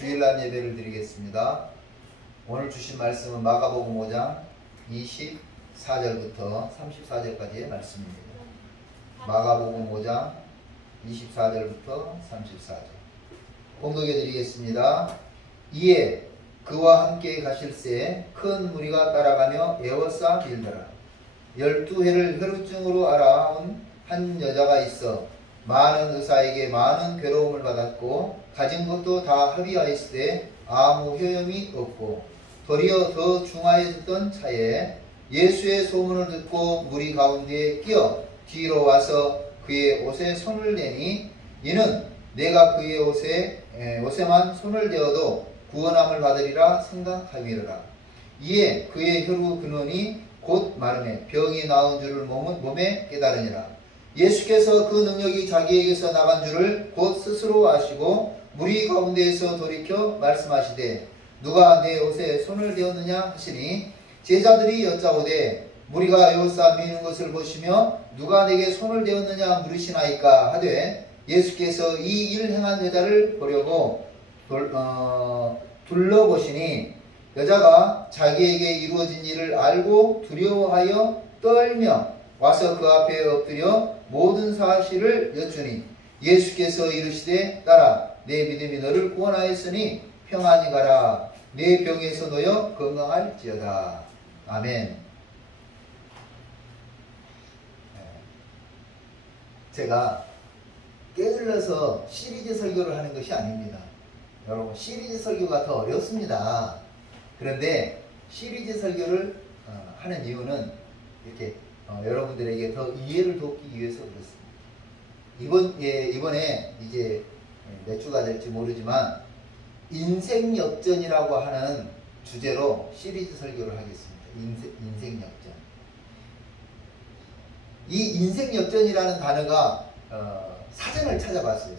주일날 예배를 드리겠습니다. 오늘 주신 말씀은 마가복음 5장 24절부터 34절까지의 말씀입니다. 마가복음 5장 24절부터 34절 봉독해 드리겠습니다. 이에 그와 함께 가실새 큰 무리가 따라가며 에워싸 빌더라. 12해를 혈루증으로 알아온 한 여자가 있어 많은 의사에게 많은 괴로움을 받았고 가진 것도 다 합의하였으되 아무 효염이 없고 도리어 더 중하여졌던 차에 예수의 소문을 듣고 무리 가운데에 끼어 뒤로 와서 그의 옷에 손을 대니 이는 내가 그의 옷에만 손을 대어도 구원함을 받으리라 생각하미르라. 이에 그의 혈루 근원이 곧 마름에 병이 나은 줄을 몸에 깨달으니라. 예수께서 그 능력이 자기에게서 나간 줄을 곧 스스로 아시고 무리 가운데에서 돌이켜 말씀하시되 누가 내 옷에 손을 대었느냐 하시니 제자들이 여짜오되 무리가 에워싸 미는 것을 보시며 누가 내게 손을 대었느냐 물으시나이까 하되 예수께서 이 일 행한 여자를 보려고 둘러보시니 여자가 자기에게 이루어진 일을 알고 두려워하여 떨며 와서 그 앞에 엎드려 모든 사실을 여쭈니 예수께서 이르시되 딸아 내 믿음이 너를 구원하였으니 평안히 가라. 내 병에서 놓여 건강할지어다. 아멘. 제가 게을러서 시리즈 설교를 하는 것이 아닙니다. 여러분 시리즈 설교가 더 어렵습니다. 그런데 시리즈 설교를 하는 이유는 이렇게 여러분들에게 더 이해를 돕기 위해서 그렇습니다. 이번에 이제 몇 주가 될지 모르지만 인생 역전이라고 하는 주제로 시리즈 설교를 하겠습니다. 인생 역전. 이 인생 역전이라는 단어가 사전을 찾아봤어요.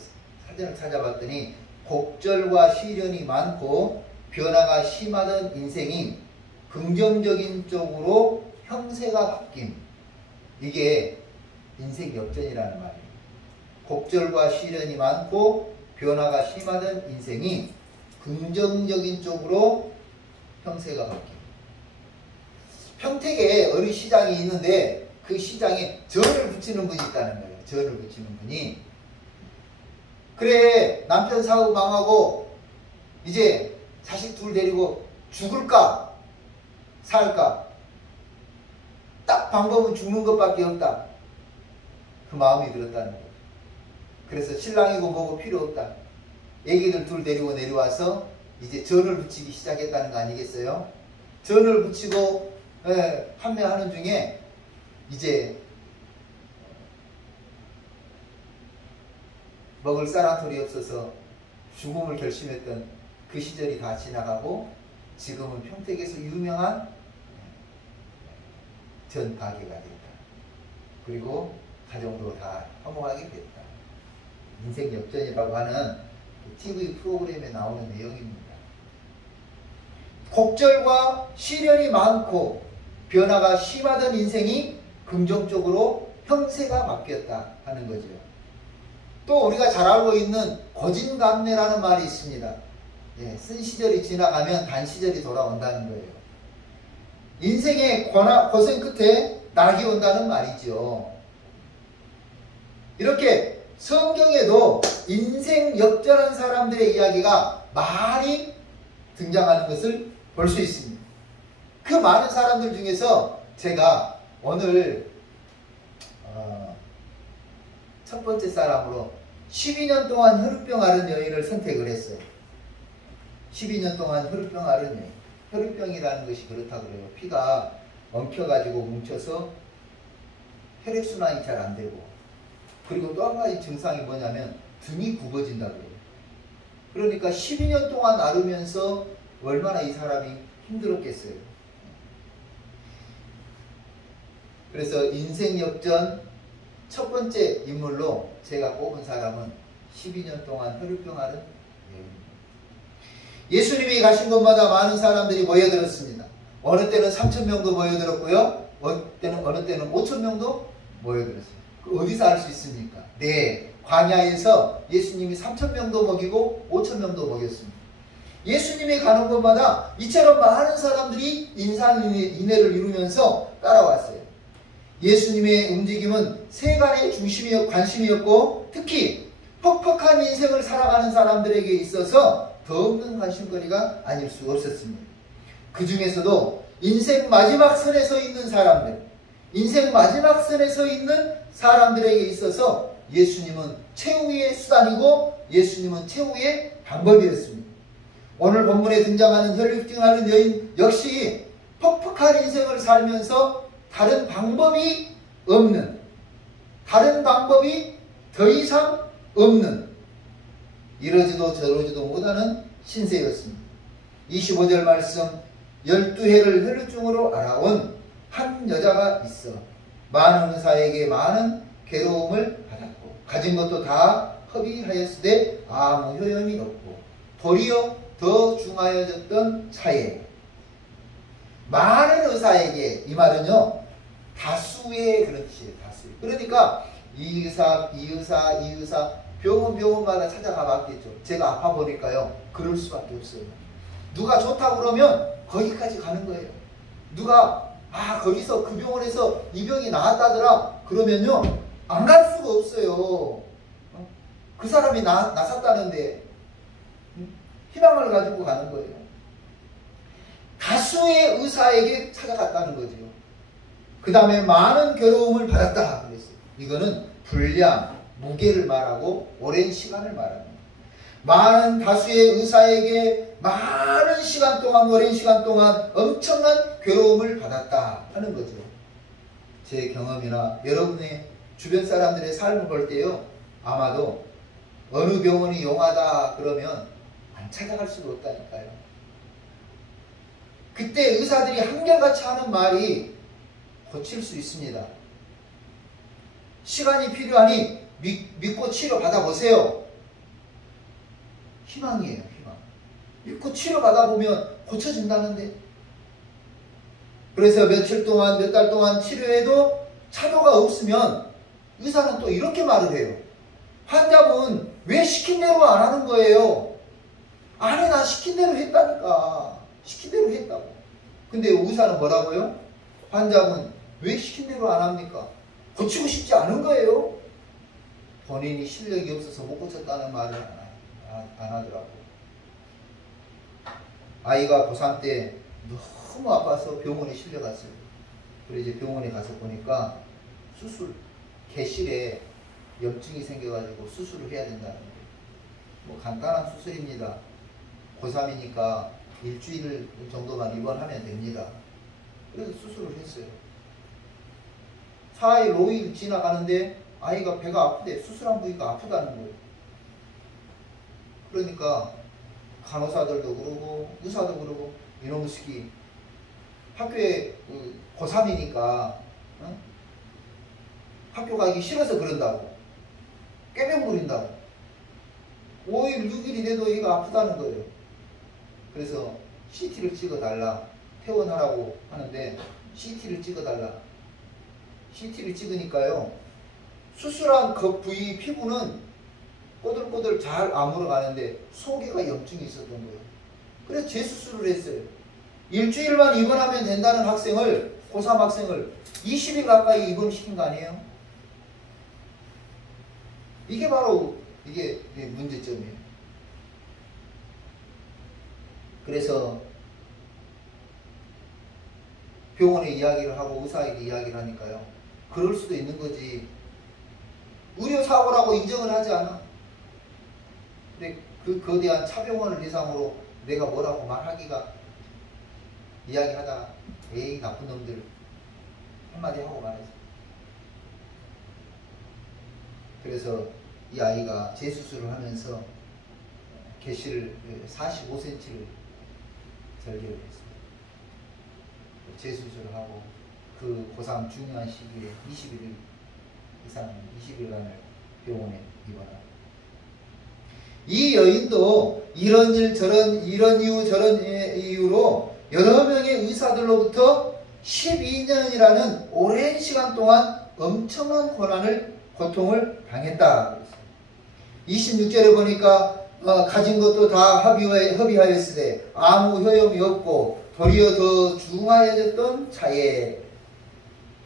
사전을 찾아봤더니 곡절과 시련이 많고 변화가 심하던 인생이 긍정적인 쪽으로 형세가 바뀐 이게 인생 역전이라는 말이에요. 곡절과 시련이 많고 변화가 심하던 인생이 긍정적인 쪽으로 형세가 바뀐. 평택에 어느 시장이 있는데 그 시장에 전을 붙이는 분이 있다는 거예요. 전을 붙이는 분이. 그래 남편 사업 망하고 이제 자식 둘 데리고 죽을까 살까 딱 방법은 죽는 것밖에 없다. 그 마음이 들었다는 거예요. 그래서 신랑이고 뭐고 필요 없다. 애기들 둘 데리고 내려와서 이제 전을 붙이기 시작했다는 거 아니겠어요? 전을 붙이고 판매하는 중에 이제 먹을 쌀한톨이 없어서 죽음을 결심했던 그 시절이 다 지나가고 지금은 평택에서 유명한 전 가게가 됐다. 그리고 가정도 다 화목하게 됐다. 인생 역전이라고 하는 TV 프로그램에 나오는 내용입니다. 곡절과 시련이 많고 변화가 심하던 인생이 긍정적으로 형세가 바뀌었다 하는 거죠. 또 우리가 잘 알고 있는 고진감래라는 말이 있습니다. 쓴 시절이 지나가면 단 시절이 돌아온다는 거예요. 인생의 고생 끝에 낙이 온다는 말이죠. 이렇게 성경에도 인생 역전한 사람들의 이야기가 많이 등장하는 것을 볼 수 있습니다. 그 많은 사람들 중에서 제가 오늘 첫 번째 사람으로 12년 동안 혈루병 앓은 여인을 선택을 했어요. 12년 동안 혈루병 앓은 여인. 혈루병이라는 것이 그렇다고 그래요. 피가 엉켜가지고 뭉쳐서 혈액순환이 잘 안 되고 그리고 또 한 가지 증상이 뭐냐면 등이 굽어진다고 해요. 그러니까 12년 동안 앓으면서 얼마나 이 사람이 힘들었겠어요. 그래서 인생 역전 첫 번째 인물로 제가 꼽은 사람은 12년 동안 혈루병 앓은 여인입니다. 예수님이 가신 곳마다 많은 사람들이 모여들었습니다. 어느 때는 3,000명도 모여들었고요. 어느 때는 5,000명도 모여들었습니다. 어디서 알 수 있습니까? 네, 광야에서 예수님이 3,000명도 먹이고 5,000명도 먹였습니다. 예수님이 가는 곳마다 이처럼 많은 사람들이 인산인해를 이루면서 따라왔어요. 예수님의 움직임은 세간의 관심이었고 특히 퍽퍽한 인생을 살아가는 사람들에게 있어서 더없는 관심거리가 아닐 수 없었습니다. 그 중에서도 인생 마지막 선에 서 있는 사람들에게 있어서 예수님은 최후의 수단이고 예수님은 최후의 방법이었습니다. 오늘 본문에 등장하는 혈육증하는 여인 역시 퍽퍽한 인생을 살면서 다른 방법이 더 이상 없는 이러지도 저러지도 못하는 신세였습니다. 25절 말씀 12해를 혈루증으로 알아온 한 여자가 있어 많은 의사에게 많은 괴로움을 받았고 가진 것도 다 허비하였으되 아무 효험이 없고 도리어 더 중하여졌던 차에 많은 의사에게 이 말은요 다수의 그런 뜻이에요. 다수의. 그러니까 이 의사 병원마다 찾아가 봤겠죠. 제가 아파 보니까요 그럴 수밖에 없어요. 누가 좋다고 그러면 거기까지 가는 거예요. 누가 거기서 그 병원에서 이 병이 나았다더라 그러면요 안 갈 수가 없어요. 그 사람이 나섰다는데 희망을 가지고 가는 거예요. 다수의 의사에게 찾아갔다는 거죠. 그 다음에 많은 괴로움을 받았다 그랬어요. 이거는 분량, 무게를 말하고 오랜 시간을 말합니다. 많은 다수의 의사에게 많은 시간 동안, 오랜 시간 동안 엄청난 괴로움을 받았다 하는 거죠. 제 경험이나 여러분의 주변 사람들의 삶을 볼 때요 아마도 어느 병원이 용하다 그러면 안 찾아갈 수가 없다니까요. 그때 의사들이 한결같이 하는 말이 고칠 수 있습니다. 시간이 필요하니 믿고 치료 받아보세요. 희망이에요. 희망. 믿고 치료 받아보면 고쳐진다는데. 그래서 며칠 동안 몇 달 동안 치료해도 차도가 없으면 의사는 또 이렇게 말을 해요. 환자분 왜 시킨 대로 안 하는 거예요? 아니 나 시킨 대로 했다니까. 시킨 대로 했다고. 근데 의사는 뭐라고요? 환자분 왜 시킨 대로 안 합니까? 고치고 싶지 않은 거예요. 본인이 실력이 없어서 못 고쳤다는 말을 안 하더라고. 아이가 고3 때 너무 아파서 병원에 실려갔어요. 그래서 이제 병원에 가서 보니까 개실에 염증이 생겨가지고 수술을 해야 된다는 거예요. 뭐 간단한 수술입니다. 고3이니까 일주일 정도만 입원하면 됩니다. 그래서 수술을 했어요. 4일, 5일 지나가는데 아이가 배가 아프대. 수술한 부위가 아프다는 거예요. 그러니까 간호사들도 그러고 의사도 그러고 이놈의 새끼 학교에 고3이니까 학교 가기 싫어서 그런다고 꾀병 부린다고 5일, 6일이 돼도 얘가 아프다는 거예요. 그래서 CT를 찍어달라. 퇴원하라고 하는데 CT를 찍어달라. CT를 찍으니까요 수술한 그 부위 피부는 꼬들꼬들 잘 아물어 가는데 속에가 염증이 있었던 거예요. 그래서 재수술을 했어요. 일주일만 입원하면 된다는 학생을 고3 학생을 20일 가까이 입원시킨 거 아니에요? 이게 바로 이게 문제점이에요. 그래서 병원에 이야기를 하고 의사에게 이야기를 하니까요. 그럴 수도 있는 거지. 의료사고라고 인정을 하지 않아. 근데 그 거대한 차병원을 대상으로 내가 뭐라고 말하기가 이야기하다 에이 나쁜 놈들 한마디 하고 말했어. 그래서 이 아이가 재수술을 하면서 개시를 45cm를 절개를 했어요. 재수술을 하고 그 고3 중요한 시기에 20일 이상 20일간을 병원에 입원하고 이 여인도 이런 일 저런 이런 이유 저런 이유로 여러 명의 의사들로부터 12년이라는 오랜 시간 동안 엄청난 고통을 당했다. 26절에 보니까 가진 것도 다 허비하였으되 아무 효용이 없고 도리어 더 중하여졌던 차에,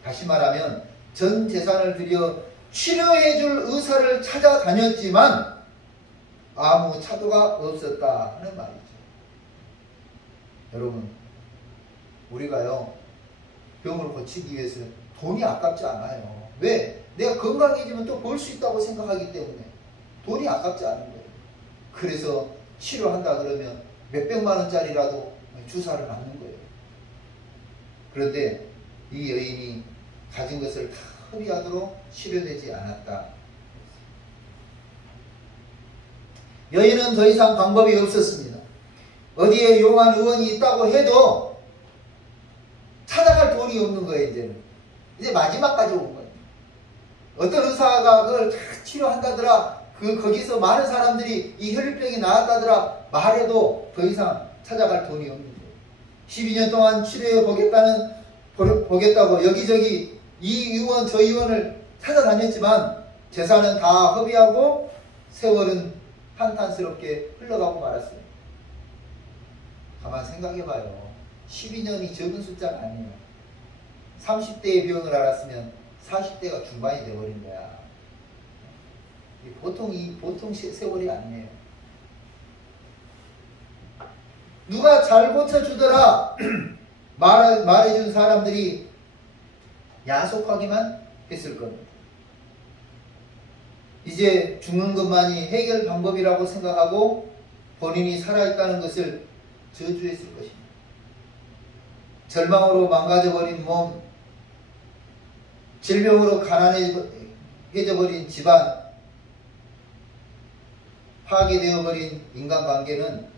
다시 말하면 전 재산을 들여 치료해줄 의사를 찾아다녔지만 아무 차도가 없었다 하는 말이죠. 여러분, 우리가요 병을 고치기 위해서 돈이 아깝지 않아요. 왜? 내가 건강해지면 또 벌 수 있다고 생각하기 때문에 돈이 아깝지 않은 거예요. 그래서 치료한다 그러면 몇백만 원짜리라도 주사를 맞는 거예요. 그런데 이 여인이 가진 것을 다 허비하도록 치료되지 않았다. 여인은 더 이상 방법이 없었습니다. 어디에 용한 의원이 있다고 해도 찾아갈 돈이 없는 거예요. 이제 마지막까지 온 거예요. 어떤 의사가 그걸 다 치료한다더라, 거기서 많은 사람들이 이 혈류병이 나았다더라 말해도 더 이상 찾아갈 돈이 없는 거예요. 12년 동안 치료해 보겠다고 여기저기 이 의원 저 의원을 찾아다녔지만 재산은 다 허비하고 세월은 한탄스럽게 흘러가고 말았어요. 가만 생각해봐요. 12년이 적은 숫자가 아니에요. 30대의 병을 알았으면 40대가 중반이 돼버린 거야. 보통 세월이 아니에요. 누가 잘 고쳐주더라 말해준 사람들이 야속하기만 했을 겁니다. 이제 죽는 것만이 해결 방법이라고 생각하고 본인이 살아있다는 것을 저주했을 것입니다. 절망으로 망가져버린 몸, 질병으로 가난해져버린 집안, 파괴되어버린 인간관계는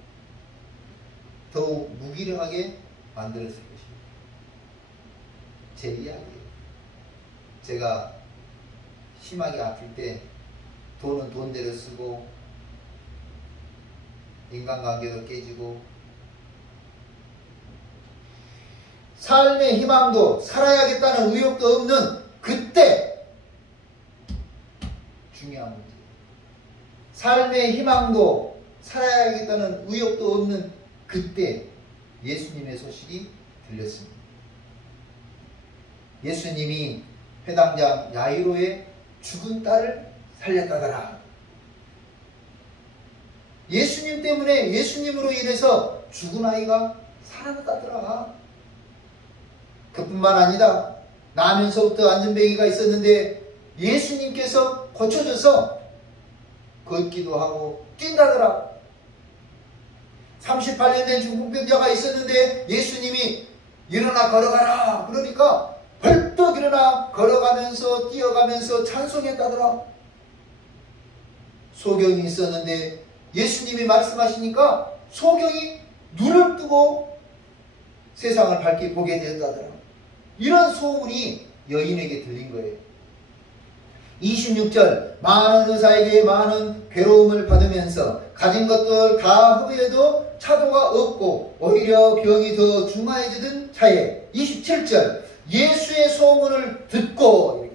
더욱 무기력하게 만들었을 것입니다. 제 이야기예요. 제가 심하게 아플 때 돈은 돈대로 쓰고 인간관계도 깨지고 삶의 희망도 살아야겠다는 의욕도 없는 그때, 중요한 문제, 삶의 희망도 살아야겠다는 의욕도 없는 그때 예수님의 소식이 들렸습니다. 예수님이 회당장 야이로의 죽은 딸을 살렸다더라. 예수님 때문에, 예수님으로 인해서 죽은 아이가 살아났다더라. 그뿐만 아니다. 나면서부터 안전뱅이가 있었는데 예수님께서 고쳐줘서 걷기도 하고 뛴다더라. 38년 된 중풍병자가 있었는데 예수님이 일어나 걸어가라 그러니까 벌떡 일어나 걸어가면서 뛰어가면서 찬송했다더라. 소경이 있었는데 예수님이 말씀하시니까 소경이 눈을 뜨고 세상을 밝게 보게 되었다더라. 이런 소문이 여인에게 들린 거예요. 26절, 많은 의사에게 많은 괴로움을 받으면서 가진 것들 다 허비해도 차도가 없고 오히려 병이 더 중하여지던 차에 27절, 예수의 소문을 듣고,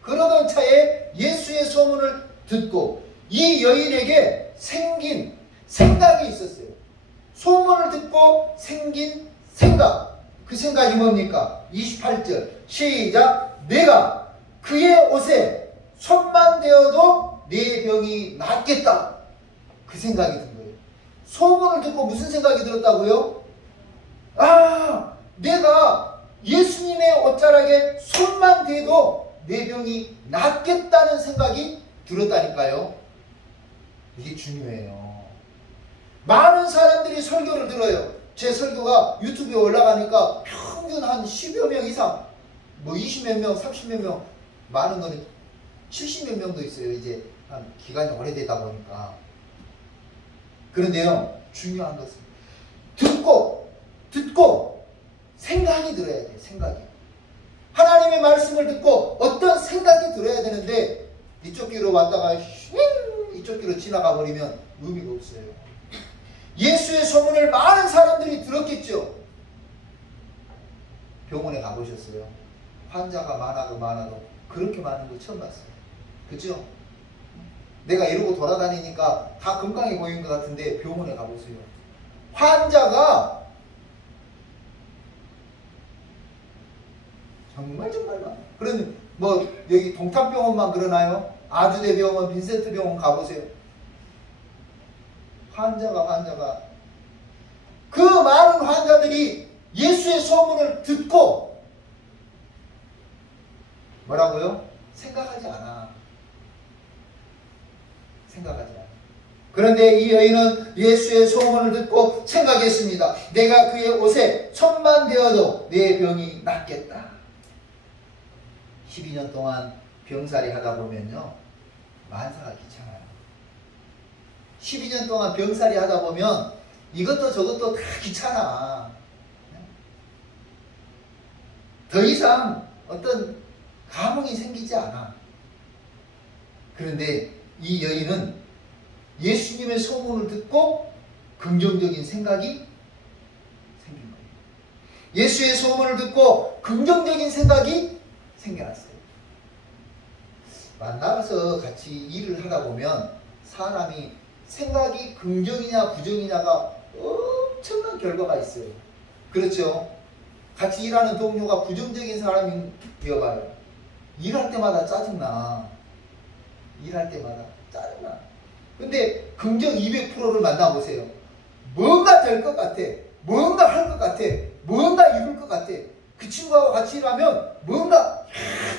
그러던 차에 예수의 소문을 듣고 이 여인에게 생긴 생각이 있었어요. 소문을 듣고 생긴 생각. 그 생각이 뭡니까? 28절 시작. 내가 그의 옷에 손만 대어도 내 병이 낫겠다. 그 생각이 든 거예요. 소문을 듣고 무슨 생각이 들었다고요? 아, 내가 예수님의 옷자락에 손만 대도 내 병이 낫겠다는 생각이 들었다니까요. 이게 중요해요. 많은 사람들이 설교를 들어요. 제 설교가 유튜브에 올라가니까 평균 한 10여 명 이상, 뭐 20몇 명, 30몇 명, 많은 거는 70몇 명도 있어요. 이제 한 기간이 오래되다 보니까. 그런데요, 중요한 것은 듣고 생각이 들어야 돼요. 생각이. 하나님의 말씀을 듣고 어떤 생각이 들어야 되는데 이쪽 귀로 왔다가 이쪽 귀로 지나가 버리면 의미가 없어요. 예수의 소문을 많은 사람들이 들었겠죠. 병원에 가보셨어요? 환자가 많아도 그렇게 많은 거 처음 봤어요. 그죠? 내가 이러고 돌아다니니까 다 건강해 보이는 것 같은데 병원에 가보세요. 환자가 정말 많아. 그런 뭐 여기 동탄병원만 그러나요? 아주대병원, 빈센트병원 가보세요. 환자가 그 많은 환자들이 예수의 소문을 듣고 뭐라고요? 생각하지 않아. 그런데 이 여인은 예수의 소문을 듣고 생각했습니다. 내가 그의 옷에 손만 대어도 내 병이 낫겠다. 12년 동안 병살이 하다 보면요, 만사가 귀찮아요. 12년 동안 병살이 하다 보면 이것도 저것도 다 귀찮아. 더 이상 어떤 감흥이 생기지 않아. 그런데 이 여인은 예수님의 소문을 듣고 긍정적인 생각이 생긴 거예요. 예수의 소문을 듣고 긍정적인 생각이 생겨났어요. 만나서 같이 일을 하다 보면 사람이 생각이 긍정이냐 부정이냐가 엄청난 결과가 있어요. 그렇죠? 같이 일하는 동료가 부정적인 사람이어봐요. 일할 때마다 짜증나. 근데 긍정 200%를 만나보세요. 뭔가 될 것 같아. 뭔가 할 것 같아. 뭔가 이룰 것 같아. 그 친구하고 같이 일하면 뭔가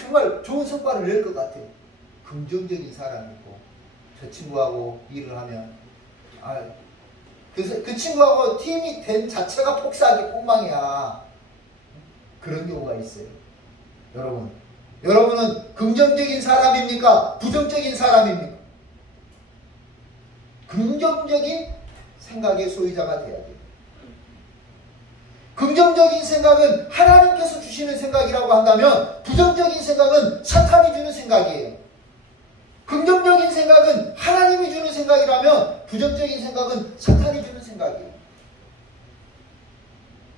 정말 좋은 성과를 낼 것 같아. 긍정적인 사람이고, 저 친구하고 일을 하면 그 친구하고 팀이 된 자체가 폭망이야. 그런 경우가 있어요. 여러분은 긍정적인 사람입니까? 부정적인 사람입니까? 긍정적인 생각의 소유자가 돼야 돼요. 긍정적인 생각은 하나님께서 주시는 생각이라고 한다면 부정적인 생각은 사탄이 주는 생각이에요. 긍정적인 생각은 하나님이 주는 생각이라면 부정적인 생각은 사탄이 주는 생각이에요.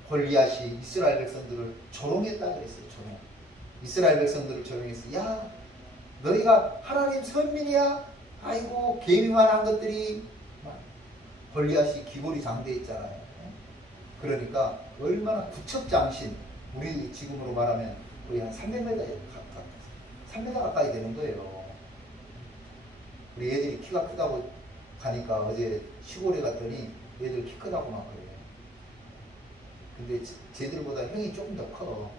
골리앗이 이스라엘 백성들을 조롱했다 그랬어요. 이스라엘 백성들을 조롱했어요. 야, 너희가 하나님 선민이야? 아이고, 개미만한 것들이. 골리앗이 기골이 장대했잖아요. 그러니까 얼마나 구척장신, 우리 지금으로 말하면 거의 한 3m 가까이 되는 거예요. 우리 애들이 키가 크다고 가니까 어제 시골에 갔더니 애들 키 크다고 막 그래요. 근데 쟤들보다 형이 조금 더 커.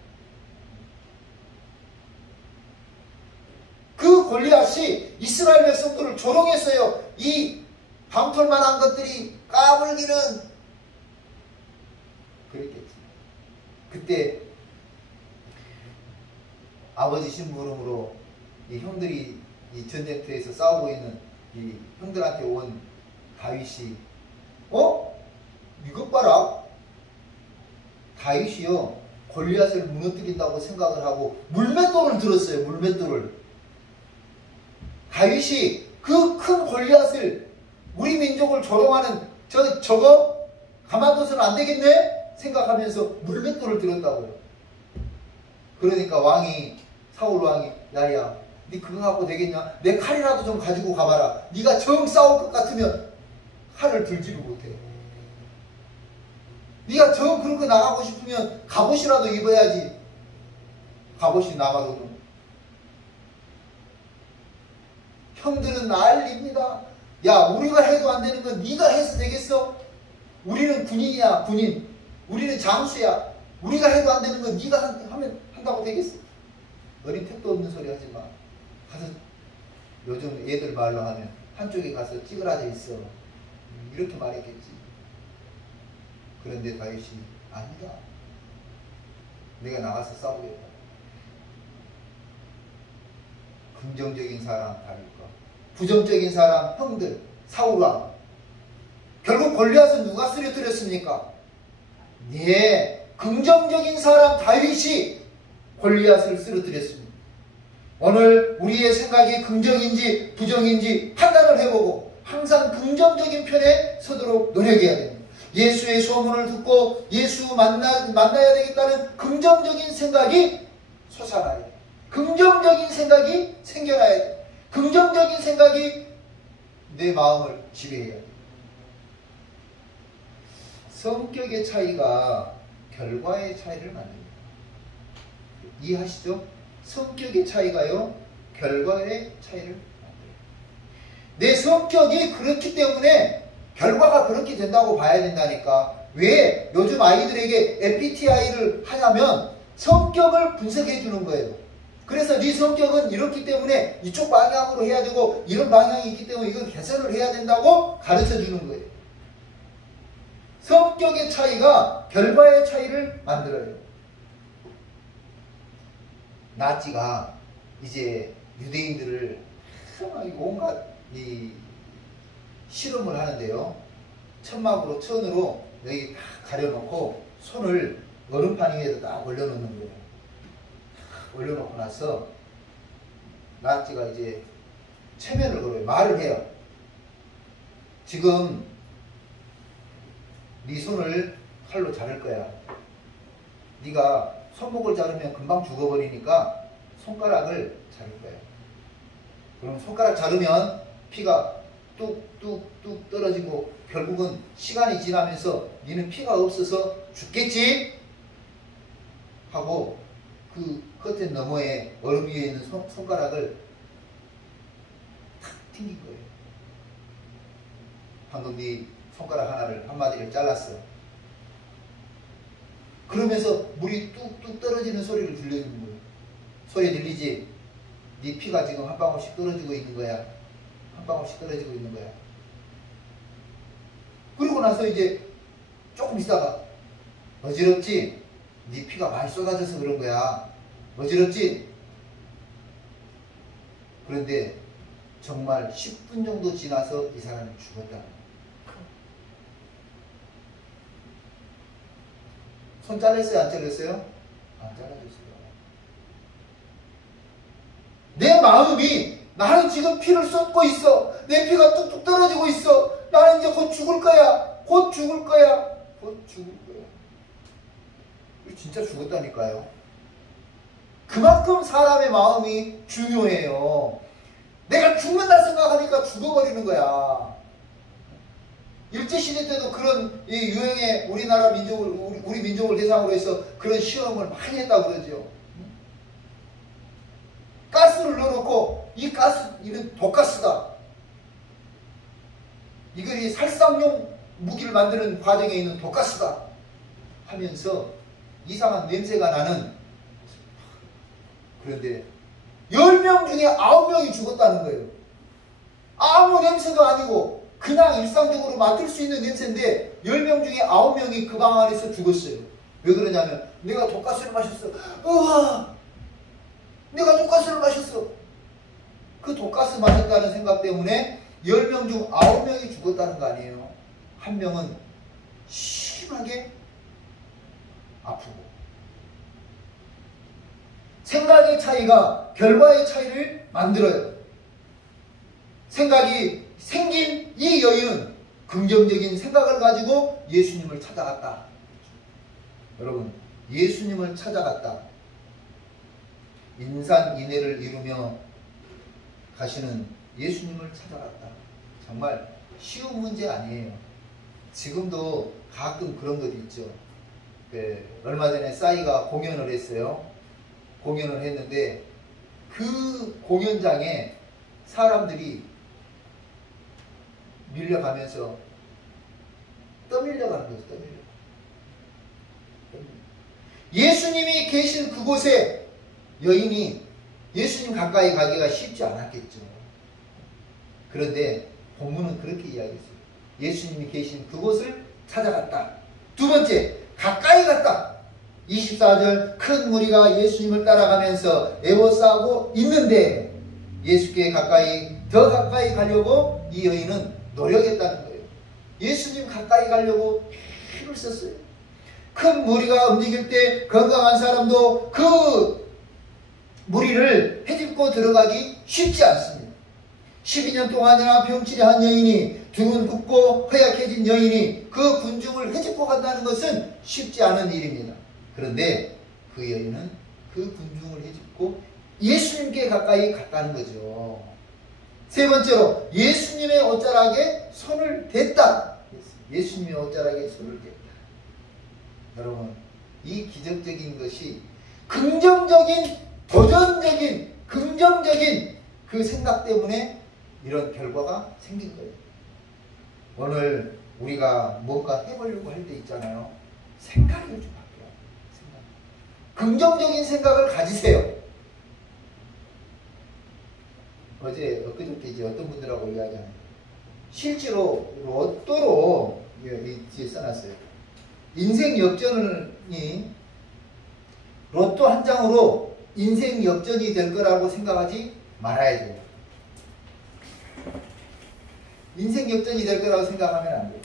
그 골리앗이 이스라엘 백성들을 조롱했어요. 이 방털만한 것들이 까불기는. 그랬겠지. 그때 아버지 심부름으로 이 형들이 이 전쟁터에서 싸우고 있는 이 형들한테 온 다윗이 이것 봐라. 다윗이요, 골리앗을 무너뜨린다고 생각을 하고 물맷돌을 들었어요. 물맷돌을. 다윗이 그 큰 골리앗을, 우리 민족을 조롱하는 저거 가만둬서는 안 되겠네 생각하면서 물맷돌을 들었다고요. 그러니까 사울 왕이 야야, 네 그거 갖고 되겠냐? 내 칼이라도 좀 가지고 가봐라. 네가 정 싸울 것 같으면 칼을 들지를 못해. 네가 정 그렇게 나가고 싶으면 갑옷이라도 입어야지. 갑옷이 나가서도. 형들은 난리입니다. 야, 우리가 해도 안 되는 건 네가 해서 되겠어? 우리는 군인이야, 군인. 우리는 장수야. 우리가 해도 안 되는 건 네가 한다고 되겠어? 어린 택도 없는 소리 하지 마. 가서, 요즘 애들 말로 하면 한쪽에 가서 찌그러져 있어. 이렇게 말했겠지. 그런데 다윗이 아니다. 내가 나가서 싸우겠다. 긍정적인 사람 다윗과 부정적인 사람 형들 사울왕. 결국 골리앗은 누가 쓰러뜨렸습니까? 네, 긍정적인 사람 다윗이 골리앗을 쓰러뜨렸습니다. 오늘 우리의 생각이 긍정인지 부정인지 판단을 해보고 항상 긍정적인 편에 서도록 노력해야 됩니다. 예수의 소문을 듣고 예수 만나야 되겠다는 긍정적인 생각이 솟아나야 돼요. 긍정적인 생각이 생겨나야 돼요. 긍정적인 생각이 내 마음을 지배해야 돼. 성격의 차이가 결과의 차이를 만듭니다. 이해하시죠? 성격의 차이가요, 결과의 차이를 만들어요. 내 성격이 그렇기 때문에 결과가 그렇게 된다고 봐야 된다니까. 왜 요즘 아이들에게 MBTI를 하냐면 성격을 분석해 주는 거예요. 그래서 네 성격은 이렇기 때문에 이쪽 방향으로 해야 되고 이런 방향이 있기 때문에 이건 개선을 해야 된다고 가르쳐 주는 거예요. 성격의 차이가 결과의 차이를 만들어요. 나치가 이제 유대인들을 온갖 실험을 하는데요. 천막으로 천으로 여기 다 가려놓고 손을 얼음판 위에다 딱 올려놓는 거예요. 올려놓고 나서 나치가 이제 체면을 걸어요. 말을 해요. 지금 네 손을 칼로 자를 거야. 네가 손목을 자르면 금방 죽어버리니까 손가락을 자를 거야. 그럼 손가락 자르면 피가 뚝뚝뚝 떨어지고 결국은 시간이 지나면서 니는 피가 없어서 죽겠지? 하고 그 커튼 너머에 얼음 위에 있는 손가락을 탁 튕긴 거예요. 방금 네 손가락 하나를 한마디를 잘랐어. 그러면서 물이 뚝뚝 떨어지는 소리를 들려주는 거예요. 소리 들리지? 네 피가 지금 한 방울씩 떨어지고 있는 거야. 한 방울씩 떨어지고 있는 거야. 그러고 나서 이제 조금 있다가 어지럽지? 네 피가 많이 쏟아져서 그런 거야. 어지럽지? 그런데 정말 10분 정도 지나서 이 사람이 죽었다. 손 잘랐어요? 안 잘랐어요? 안 잘라졌어요. 내 마음이 나는 지금 피를 쏟고 있어. 내 피가 뚝뚝 떨어지고 있어. 나는 이제 곧 죽을 거야. 곧 죽을 거야. 곧 죽을 거야. 진짜 죽었다니까요. 그만큼 사람의 마음이 중요해요. 내가 죽는다 생각하니까 죽어버리는 거야. 일제시대 때도 그런 유행의 우리나라 민족을, 우리 민족을 대상으로 해서 그런 시험을 많이 했다고 그러죠. 가스를 넣어놓고 이 가스, 이건 독가스다. 이건 이 살상용 무기를 만드는 과정에 있는 독가스다. 하면서 이상한 냄새가 나는, 그런데 10명 중에 9명이 죽었다는 거예요. 아무 냄새가 아니고 그냥 일상적으로 맡을 수 있는 냄새인데 10명 중에 9명이 그 방 안에서 죽었어요. 왜 그러냐면 내가 독가스를 마셨어. 우와, 내가 독가스를 마셨어. 그 독가스 마셨다는 생각 때문에 10명 중 9명이 죽었다는 거 아니에요. 한 명은 심하게 아프고. 생각의 차이가 결과의 차이를 만들어요. 생각이 생긴 이 여인은 긍정적인 생각을 가지고 예수님을 찾아갔다. 여러분, 예수님을 찾아갔다. 인산인해를 이루며 가시는 예수님을 찾아갔다. 정말 쉬운 문제 아니에요. 지금도 가끔 그런 것도 있죠. 네, 얼마 전에 싸이가 공연을 했어요. 공연을 했는데 그 공연장에 사람들이 밀려가면서 떠밀려가는 거죠. 떠밀려. 예수님이 계신 그곳에 여인이 예수님 가까이 가기가 쉽지 않았겠죠. 그런데 본문은 그렇게 이야기했어요. 예수님이 계신 그곳을 찾아갔다. 두 번째, 가까이 갔다. 24절, 큰 무리가 예수님을 따라가면서 에워싸고 있는데 예수께 더 가까이 가려고 이 여인은 노력했다는 거예요. 예수님 가까이 가려고 힘을 썼어요. 큰 무리가 움직일 때 건강한 사람도 그 무리를 헤집고 들어가기 쉽지 않습니다. 12년 동안이나 병치레한 여인이, 등은 굽고 허약해진 여인이 그 군중을 헤집고 간다는 것은 쉽지 않은 일입니다. 그런데 그 여인은 그 군중을 헤집고 예수님께 가까이 갔다는 거죠. 세 번째로 예수님의 옷자락에 손을 댔다. 예수님의 옷자락에 손을 댔다. 여러분, 이 기적적인 것이 긍정적인, 도전적인, 긍정적인 그 생각 때문에 이런 결과가 생긴 거예요. 오늘 우리가 뭔가 해보려고 할 때 있잖아요. 생각을 좀 바뀌어요. 긍정적인 생각을 가지세요. 엊그저께 이제 어떤 분들하고 이야기하는 실제로 로또로 이 뒤에 써놨어요. 인생 역전이 로또 한 장으로 인생 역전이 될 거라고 생각하지 말아야 돼요. 인생 역전이 될 거라고 생각하면 안 돼요.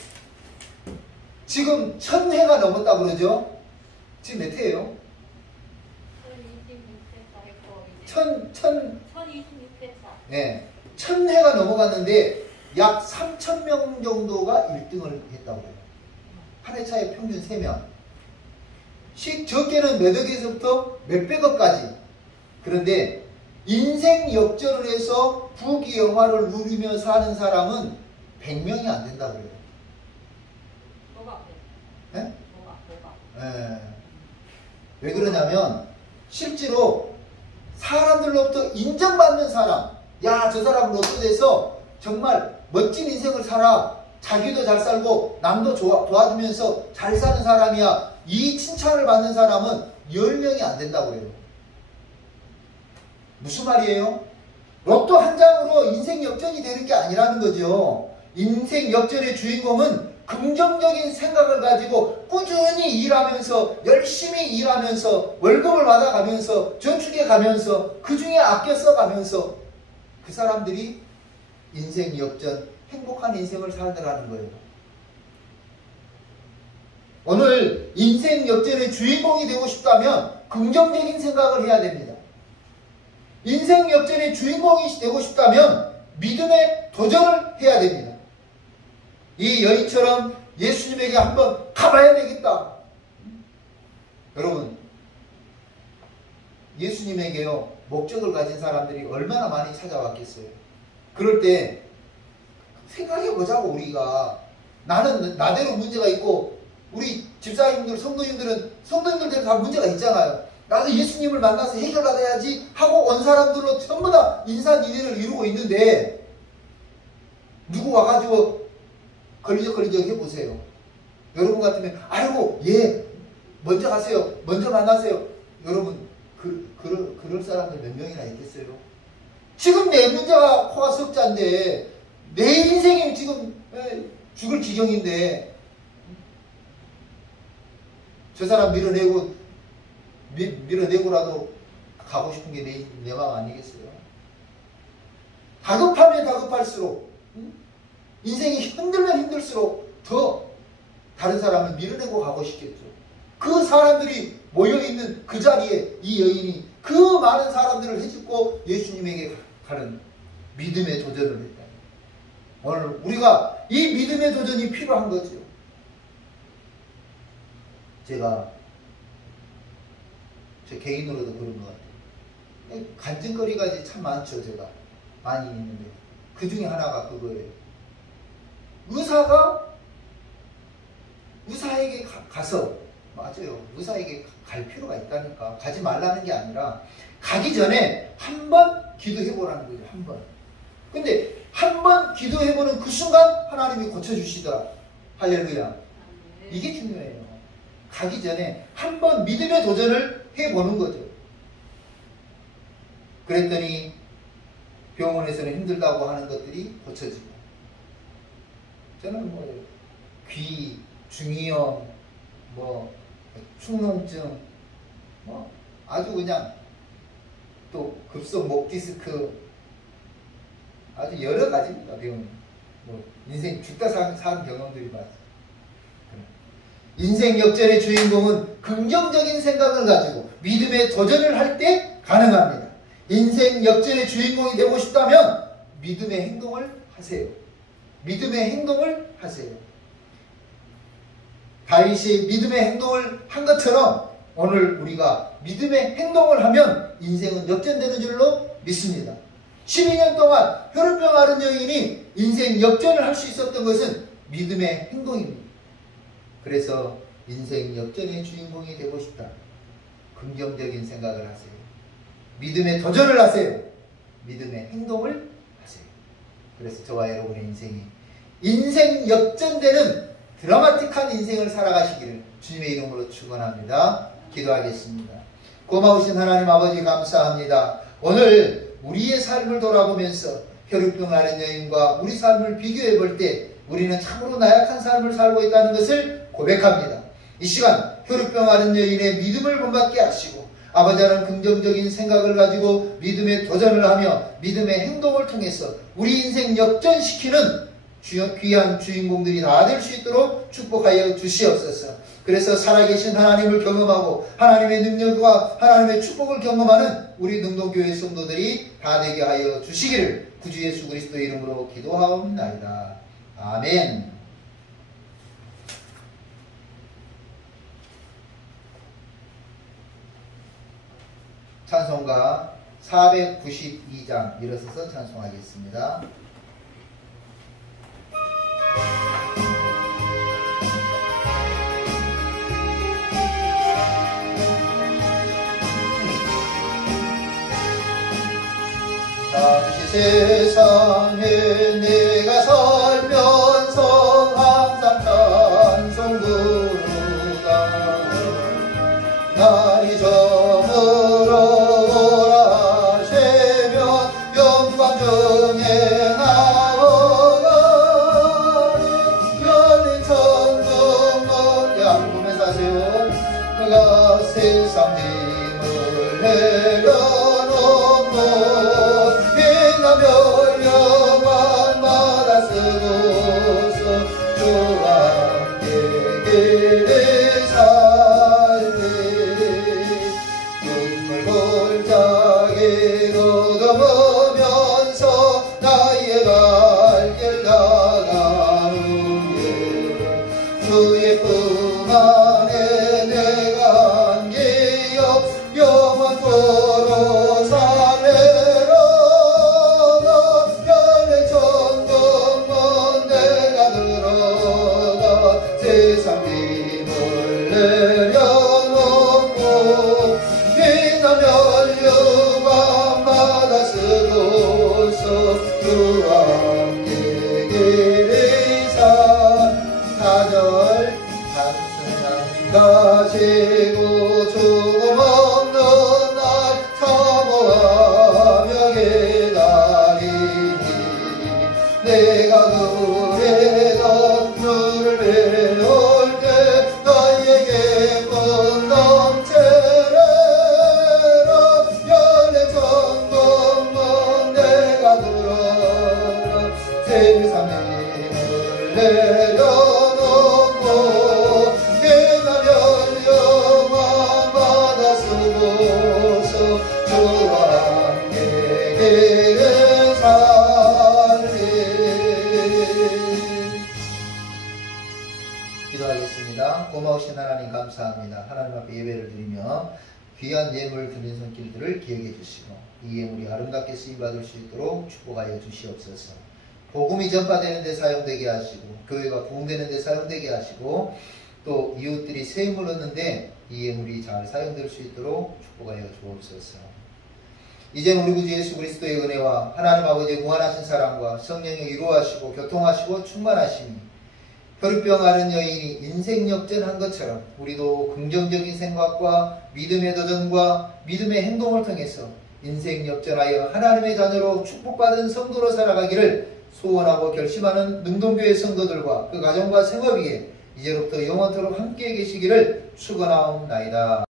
지금 1000회가 넘었다 그러죠? 지금 몇 회예요? 1026회차. 네, 1000회가 넘어갔는데 약 3000명 정도가 1등을 했다고 해요. 한 회차에 평균 3명. 적게는 몇 억에서부터 몇백억까지. 그런데 인생 역전을 해서 부귀영화를 누리며 사는 사람은 100명이 안 된다고 그래요. 네? 네. 왜 그러냐면 실제로 사람들로부터 인정받는 사람, 야, 저 사람은 로또 돼서 정말 멋진 인생을 살아, 자기도 잘 살고 남도 도와주면서 잘 사는 사람이야, 이 칭찬을 받는 사람은 10명이 안 된다고 그래요. 무슨 말이에요? 로또 한 장으로 인생 역전이 되는 게 아니라는 거죠. 인생 역전의 주인공은 긍정적인 생각을 가지고 꾸준히 일하면서, 열심히 일하면서, 월급을 받아가면서, 저축해 가면서, 그 중에 아껴 써가면서 그 사람들이 인생 역전, 행복한 인생을 살더라는 거예요. 오늘 인생 역전의 주인공이 되고 싶다면 긍정적인 생각을 해야 됩니다. 인생 역전의 주인공이 되고 싶다면 믿음의 도전을 해야 됩니다. 이 여인처럼 예수님에게 한번 가봐야 되겠다. 여러분, 예수님에게요, 목적을 가진 사람들이 얼마나 많이 찾아왔겠어요. 그럴 때 생각해보자고. 우리가 나는 나대로 문제가 있고 우리 집사님들, 성도님들도 다 문제가 있잖아요. 나도 예수님을 만나서 해결받아야지 하고 온 사람들로 전부 다 인산인해를 이루고 있는데 누구 와가지고 걸리적 해보세요. 여러분 같으면 아이고 먼저 가세요. 먼저 만나세요. 여러분 그럴 사람들 몇 명이나 있겠어요? 지금 내 문제가 코가 석자인데 내 인생이 지금 죽을 지경인데 저 사람 밀어내고라도 가고 싶은 게 내 마음 아니겠어요? 다급하면 다급할수록 인생이 힘들면 힘들수록 더 다른 사람을 밀어내고 가고 싶겠죠. 그 사람들이 모여있는 그 자리에 이 여인이 그 많은 사람들을 해주고 예수님에게 가는 믿음의 도전을 했다. 오늘 우리가 이 믿음의 도전이 필요한 거죠. 제가 제 개인으로도 그런 것 같아요. 간증거리가 이제 참 많죠. 제가 많이 있는데 그 중에 하나가 그거예요. 의사에게 가서, 맞아요, 의사에게 갈 필요가 있다니까. 가지 말라는 게 아니라 가기 전에 한번 기도해보라는 거죠. 한번. 근데 한번 기도해보는 그 순간 하나님이 고쳐주시더라. 할렐루야. 이게 중요해요. 가기 전에 한번 믿음의 도전을 해보는 거죠. 그랬더니 병원에서는 힘들다고 하는 것들이 고쳐지고, 저는 귀, 중이염, 축농증, 아주 그냥 또 급성 목 디스크, 아주 여러 가지입니다. 병은 인생 죽다 산 경험들이 많아요. 인생 역전의 주인공은 긍정적인 생각을 가지고 믿음의 도전을 할 때 가능합니다. 인생 역전의 주인공이 되고 싶다면 믿음의 행동을 하세요. 믿음의 행동을 하세요. 다윗이 믿음의 행동을 한 것처럼 오늘 우리가 믿음의 행동을 하면 인생은 역전되는 줄로 믿습니다. 12년 동안 혈우병 앓은 여인이 인생 역전을 할 수 있었던 것은 믿음의 행동입니다. 그래서 인생 역전의 주인공이 되고 싶다. 긍정적인 생각을 하세요. 믿음의 도전을 하세요. 믿음의 행동을 하세요. 그래서 저와 여러분의 인생이 인생 역전되는 드라마틱한 인생을 살아가시기를 주님의 이름으로 축원합니다. 기도하겠습니다. 고마우신 하나님 아버지 감사합니다. 오늘 우리의 삶을 돌아보면서 혈우병 앓은 여인과 우리 삶을 비교해 볼 때 우리는 참으로 나약한 삶을 살고 있다는 것을 고백합니다. 이 시간 혈우병 앓은 여인의 믿음을 본받게 하시고 아버지 하나님 긍정적인 생각을 가지고 믿음의 도전을 하며 믿음의 행동을 통해서 우리 인생 역전시키는 귀한 주인공들이 다 될 수 있도록 축복하여 주시옵소서. 그래서 살아계신 하나님을 경험하고 하나님의 능력과 하나님의 축복을 경험하는 우리 능동교회 성도들이 다 되게 하여 주시기를 구주 예수 그리스도의 이름으로 기도하옵나이다. 아멘. 찬송가 492장 일어서서 찬송하겠습니다. 잠시 세상에 내가 살면서 항상 찬송 부르다 날이 저물어 오라시면 영광 중에 나오가니 열린 천국문 양궁에 사세요. 그가 세상 힘을 내려놓고 영광마다 쓰고서 주와 함께 길을 살리 눈물 골짜기로 넘으면서 나의 갈 길 나가는게 주의 품 안에 내가 안기어 영원토록 살래라. 세상 힘을 내려놓고 빛나며 영광마다 쓰고서 주와 함께 길을 산 4절 단순한 가지고 조금 없는 날 사모하며 기다리니 내가 그래도 너를 배울 때 나에게 넘쳐라 열린 천국문 내가 들어라 세상 힘을 내려놓고 빛나며 영광마다 쓰고서 주와 함께 길을 살리. 기도하겠습니다. 고마우신 하나님 감사합니다. 하나님 앞에 예배를 드리며 귀한 예물 드린 손길들을 기억해 주시고 이 예물이 아름답게 쓰임받을 수 있도록 축복하여 주시옵소서. 복음이 전파되는 데 사용되게 하시고 교회가 부흥되는 데 사용되게 하시고 또 이웃들이 세임을 얻는데 이 예물이 잘 사용될 수 있도록 축복하여 주옵소서. 이제 우리 구주 예수 그리스도의 은혜와 하나님 아버지의 무한하신 사랑과 성령의 위로하시고 교통하시고 충만하심이 혈우병 앓은 여인이 인생 역전한 것처럼 우리도 긍정적인 생각과 믿음의 도전과 믿음의 행동을 통해서 인생 역전하여 하나님의 자녀로 축복받은 성도로 살아가기를 소원하고 결심하는 능동교회 성도들과 그 가정과 생업 위에 이제로부터 영원토록 함께 계시기를 축원하옵나이다.